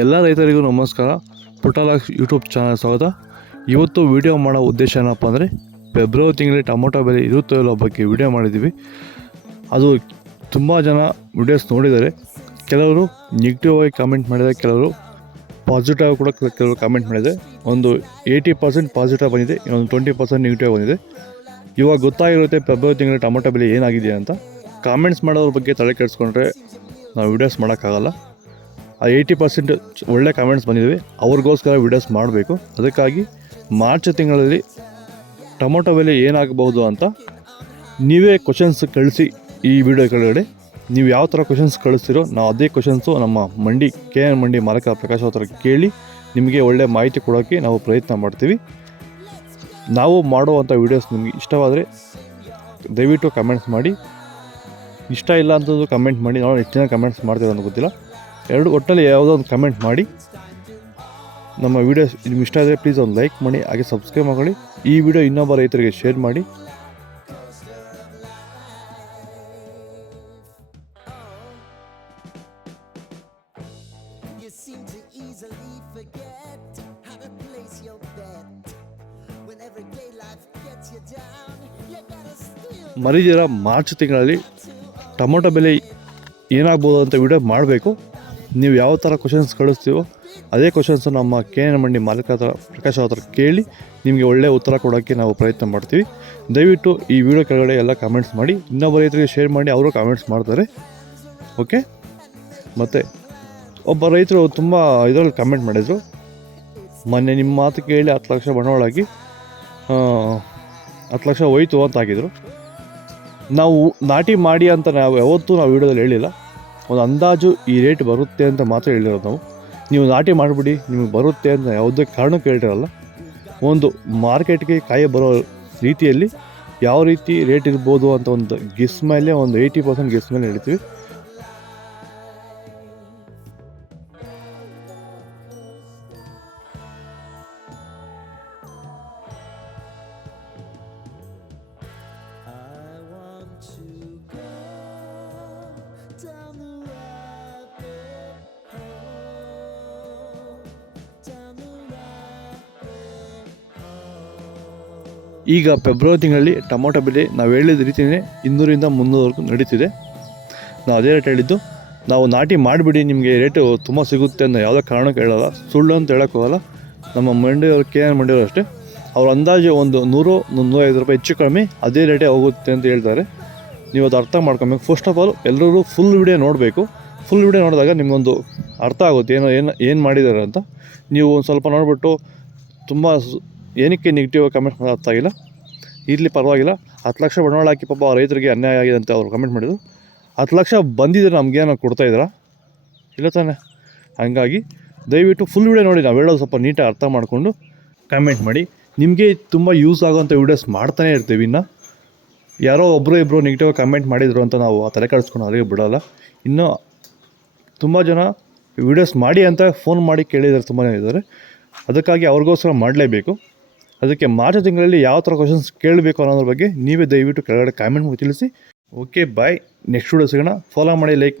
ಎಲ್ಲ ರೈತರಿಗೂ ನಮಸ್ಕಾರ. ಪುಟ್ಟಲಾಕ್ಸ್ ಯೂಟ್ಯೂಬ್ ಚಾನಲ್ ಸ್ವಾಗತ. ಇವತ್ತು ವಿಡಿಯೋ ಮಾಡೋ ಉದ್ದೇಶ ಏನಪ್ಪ ಅಂದರೆ, ಫೆಬ್ರವರಿ ತಿಂಗಳಲ್ಲಿ ಟೊಮೊಟೊ ಬೆಲೆ ಇರುತ್ತೋ ಇಲ್ಲೋ ಬಗ್ಗೆ ವಿಡಿಯೋ ಮಾಡಿದ್ದೀವಿ. ಅದು ತುಂಬ ಜನ ವಿಡಿಯೋಸ್ ನೋಡಿದ್ದಾರೆ. ಕೆಲವರು ನೆಗೆಟಿವ್ ಆಗಿ ಕಾಮೆಂಟ್ ಮಾಡಿದ್ದಾರೆ, ಕೆಲವರು ಪಾಸಿಟಿವ್ ಆಗಿ ಕೂಡ ಕೆಲವರು ಕಾಮೆಂಟ್ ಮಾಡಿದ್ದಾರೆ. ಒಂದು 80% ಪಾಸಿಟಿವ್ ಬಂದಿದೆ, ಇನ್ನೊಂದು 20% ನೆಗೆಟಿವ್ ಬಂದಿದೆ. ಇವಾಗ ಗೊತ್ತಾಗಿರುತ್ತೆ ಫೆಬ್ರವರಿ ತಿಂಗಳಲ್ಲಿ ಟೊಮೊಟೊ ಬೆಲೆ ಏನಾಗಿದೆ ಅಂತ. ಕಾಮೆಂಟ್ಸ್ ಮಾಡೋದ್ರ ಬಗ್ಗೆ ತಲೆ ಕೆಡಿಸ್ಕೊಂಡ್ರೆ ನಾವು ವಿಡಿಯೋಸ್ ಮಾಡೋಕ್ಕಾಗಲ್ಲ. ಆ 80% ಒಳ್ಳೆ ಕಾಮೆಂಟ್ಸ್ ಬಂದಿವೆ, ಅವ್ರಿಗೋಸ್ಕರ ವಿಡಿಯೋಸ್ ಮಾಡಬೇಕು. ಅದಕ್ಕಾಗಿ ಮಾರ್ಚ್ ತಿಂಗಳಲ್ಲಿ ಟೊಮೊಟೊ ಬೆಲೆ ಏನಾಗಬಹುದು ಅಂತ ನೀವೇ ಕ್ವಶನ್ಸ್ ಕಳಿಸಿ. ಈ ವಿಡಿಯೋ ಕೆಳಗಡೆ ನೀವು ಯಾವ ಥರ ಕ್ವಶನ್ಸ್ ಕಳಿಸ್ತೀರೋ ನಾವು ಅದೇ ಕ್ವಶನ್ಸು ನಮ್ಮ ಮಂಡಿ KN ಮಂಡಿ ಮಾಲಕ ಪ್ರಕಾಶ್ ಅವ್ರ ಕೇಳಿ ನಿಮಗೆ ಒಳ್ಳೆ ಮಾಹಿತಿ ಕೊಡೋಕ್ಕೆ ನಾವು ಪ್ರಯತ್ನ ಮಾಡ್ತೀವಿ. ನಾವು ಮಾಡುವಂಥ ವೀಡಿಯೋಸ್ ನಿಮಗೆ ಇಷ್ಟವಾದರೆ ದಯವಿಟ್ಟು ಕಮೆಂಟ್ಸ್ ಮಾಡಿ. ಇಷ್ಟ ಇಲ್ಲ ಅಂತದ್ದು ಕಮೆಂಟ್ ಮಾಡಿ. ನಾವು ಎಷ್ಟು ಜನ ಕಮೆಂಟ್ಸ್ ಮಾಡ್ತೀರೋ ಅಂತ ಗೊತ್ತಿಲ್ಲ. ಒಟ್ಟಲ್ಲಿ ಯಾವುದೋ ಒಂದು ಕಮೆಂಟ್ ಮಾಡಿ. ನಮ್ಮ ವೀಡಿಯೋಸ್ ನಿಮ್ಗೆ ಇಷ್ಟ ಆದರೆ ಪ್ಲೀಸ್ ಒಂದು ಲೈಕ್ ಮಾಡಿ, ಹಾಗೆ ಸಬ್ಸ್ಕ್ರೈಬ್ ಮಾಡಿ. ಈ ವಿಡಿಯೋ ಇನ್ನೊಬ್ಬ ರೈತರಿಗೆ ಶೇರ್ ಮಾಡಿ. ಮರಿದಿರ ಮಾರ್ಚ್ ತಿಂಗಳಲ್ಲಿ ಟೊಮೊಟೊ ಬೆಲೆ ಏನಾಗ್ಬೋದು ಅಂತ ವಿಡಿಯೋ ಮಾಡಬೇಕು. ನೀವು ಯಾವ ಥರ ಕ್ವಶನ್ಸ್ ಕಳಿಸ್ತೀವೋ ಅದೇ ಕ್ವಶನ್ಸು ನಮ್ಮ KN ಮಂಡಿ ಮಾಲಕ ಹತ್ರ ಪ್ರಕಾಶ್ ಹತ್ರ ಕೇಳಿ ನಿಮಗೆ ಒಳ್ಳೆಯ ಉತ್ತರ ಕೊಡೋಕ್ಕೆ ನಾವು ಪ್ರಯತ್ನ ಮಾಡ್ತೀವಿ. ದಯವಿಟ್ಟು ಈ ವಿಡಿಯೋ ಕೆಳಗಡೆ ಎಲ್ಲ ಕಮೆಂಟ್ಸ್ ಮಾಡಿ. ಇನ್ನೊಬ್ಬ ರೈತರಿಗೆ ಶೇರ್ ಮಾಡಿ, ಅವರು ಕಾಮೆಂಟ್ಸ್ ಮಾಡ್ತಾರೆ. ಓಕೆ. ಮತ್ತು ಒಬ್ಬ ರೈತರು ತುಂಬ ಇದರಲ್ಲಿ ಕಮೆಂಟ್ ಮಾಡಿದರು, ಮೊನ್ನೆ ನಿಮ್ಮ ಮಾತು ಕೇಳಿ 10 ಲಕ್ಷ ಬಂಡವಾಳ ಹಾಕಿ 10 ಲಕ್ಷ ಹೋಯ್ತು ಅಂತ ಹಾಕಿದರು. ನಾವು ನಾಟಿ ಮಾಡಿ ಅಂತ ನಾವು ಯಾವತ್ತೂ ವೀಡಿಯೋದಲ್ಲಿ ಹೇಳಿಲ್ಲ. ಒಂದು ಅಂದಾಜು ಈ ರೇಟ್ ಬರುತ್ತೆ ಅಂತ ಮಾತ್ರ ಹೇಳಿರೋದು ನಾವು. ನೀವು ನಾಟಿ ಮಾಡಿಬಿಡಿ ನಿಮಗೆ ಬರುತ್ತೆ ಅಂತ ಯಾವುದೇ ಕಾರಣಕ್ಕೂ ಹೇಳಿರಲ್ಲ. ಒಂದು ಮಾರ್ಕೆಟ್ಗೆ ಕಾಯಿ ಬರೋ ರೀತಿಯಲ್ಲಿ ಯಾವ ರೀತಿ ರೇಟ್ ಇರ್ಬೋದು ಅಂತ ಒಂದು ಗೆಸ್ ಮೇಲೆ, ಒಂದು 80% ಗೆಸ್ ಮೇಲೆ ಹೇಳ್ತೀವಿ. ಈಗ ಫೆಬ್ರವರಿ ತಿಂಗಳಲ್ಲಿ ಟೊಮೊಟೊ ಬೆಲೆ ನಾವು ಹೇಳಿದ ರೀತಿಯೇ 200-300ವರೆಗೂ ನಡೀತಿದೆ. ನಾವು ಅದೇ ರೇಟ್ ಹೇಳಿದ್ದು. ನಾವು ನಾಟಿ ಮಾಡಿಬಿಡಿ ನಿಮಗೆ ರೇಟು ತುಂಬ ಸಿಗುತ್ತೆ ಅನ್ನೋ ಯಾವುದೇ ಕಾರಣಕ್ಕೆ ಹೇಳೋಲ್ಲ, ಸುಳ್ಳು ಅಂತ ಹೇಳೋಕ್ಕೋಗಲ್ಲ. ನಮ್ಮ ಮಂಡಿಯವರು KN ಮಂಡಿಯವರು ಅಷ್ಟೇ, ಅವ್ರ ಅಂದಾಜು ಒಂದು 100-105 ರೂಪಾಯಿ ಹೆಚ್ಚು ಕಡಿಮೆ ಅದೇ ರೇಟೇ ಹೋಗುತ್ತೆ ಅಂತ ಹೇಳ್ತಾರೆ. ನೀವು ಅದು ಅರ್ಥ ಮಾಡ್ಕೊಬೇಕು. ಫಸ್ಟ್ ಆಫ್ ಆಲ್ ಎಲ್ಲರೂ ಫುಲ್ ವಿಡಿಯೋ ನೋಡಬೇಕು. ಫುಲ್ ವಿಡಿಯೋ ನೋಡಿದಾಗ ನಿಮಗೊಂದು ಅರ್ಥ ಆಗುತ್ತೆ ಏನು ಮಾಡಿದ್ದಾರೆ ಅಂತ. ನೀವು ಒಂದು ಸ್ವಲ್ಪ ನೋಡಿಬಿಟ್ಟು ತುಂಬ ಏನಕ್ಕೆ ನೆಗೆಟಿವ್ ಕಮೆಂಟ್ ಮಾಡೋದು ಅರ್ಥ ಆಗಿಲ್ಲ. ಇರಲಿ, ಪರವಾಗಿಲ್ಲ. 10 ಲಕ್ಷ ಬಂಡವಾಳ ಹಾಕಿ ಪಾಪ ರೈತರಿಗೆ ಅನ್ಯಾಯ ಆಗಿದೆ ಅಂತ ಅವ್ರು ಕಮೆಂಟ್ ಮಾಡಿದರು. 10 ಲಕ್ಷ ಬಂದಿದ್ರೆ ನಮಗೇನೋ ಕೊಡ್ತಾಯಿದ್ದೀರಾ? ಇಲ್ಲ ತಾನೆ. ಹಾಗಾಗಿ ದಯವಿಟ್ಟು ಫುಲ್ ವಿಡಿಯೋ ನೋಡಿ. ನಾವು ಹೇಳೋದು ಸ್ವಲ್ಪ ನೀಟಾಗಿ ಅರ್ಥ ಮಾಡಿಕೊಂಡು ಕಮೆಂಟ್ ಮಾಡಿ. ನಿಮಗೆ ತುಂಬ ಯೂಸ್ ಆಗೋವಂಥ ವೀಡಿಯೋಸ್ ಮಾಡ್ತಾನೆ ಇರ್ತೀವಿ. ಇನ್ನು ಯಾರೋ ಒಬ್ಬರು ನೆಗೆಟಿವ್ ಕಮೆಂಟ್ ಮಾಡಿದರು ಅಂತ ನಾವು ತಲೆ ಕೆಡಿಸ್ಕೊಂಡು ಅವರಿಗೆ ಬಿಡೋಲ್ಲ. ಇನ್ನೂ ತುಂಬ ಜನ ವೀಡಿಯೋಸ್ ಮಾಡಿ ಅಂತ ಫೋನ್ ಮಾಡಿ ಕೇಳಿದ್ದಾರೆ, ತುಂಬಾ ಇದ್ದಾರೆ. ಅದಕ್ಕಾಗಿ ಅವ್ರಿಗೋಸ್ಕರ ಮಾಡಲೇಬೇಕು. ಅದಕ್ಕೆ ಮಾರ್ಚ್ ತಿಂಗಳಲ್ಲಿ ಯಾವ ಥರ ಕ್ವಶನ್ಸ್ ಕೇಳಬೇಕು ಅನ್ನೋದ್ರ ಬಗ್ಗೆ ನೀವೇ ದಯವಿಟ್ಟು ಕೆಳಗಡೆ ಕಾಮೆಂಟ್ ಮಾಡಿ ತಿಳಿಸಿ. ಓಕೆ, ಬಾಯ್. ನೆಕ್ಸ್ಟ್ ವಿಡಿಯೋ ಸಿಗೋಣ. ಫಾಲೋ ಮಾಡಿ, ಲೈಕ್ ಮಾಡಿ.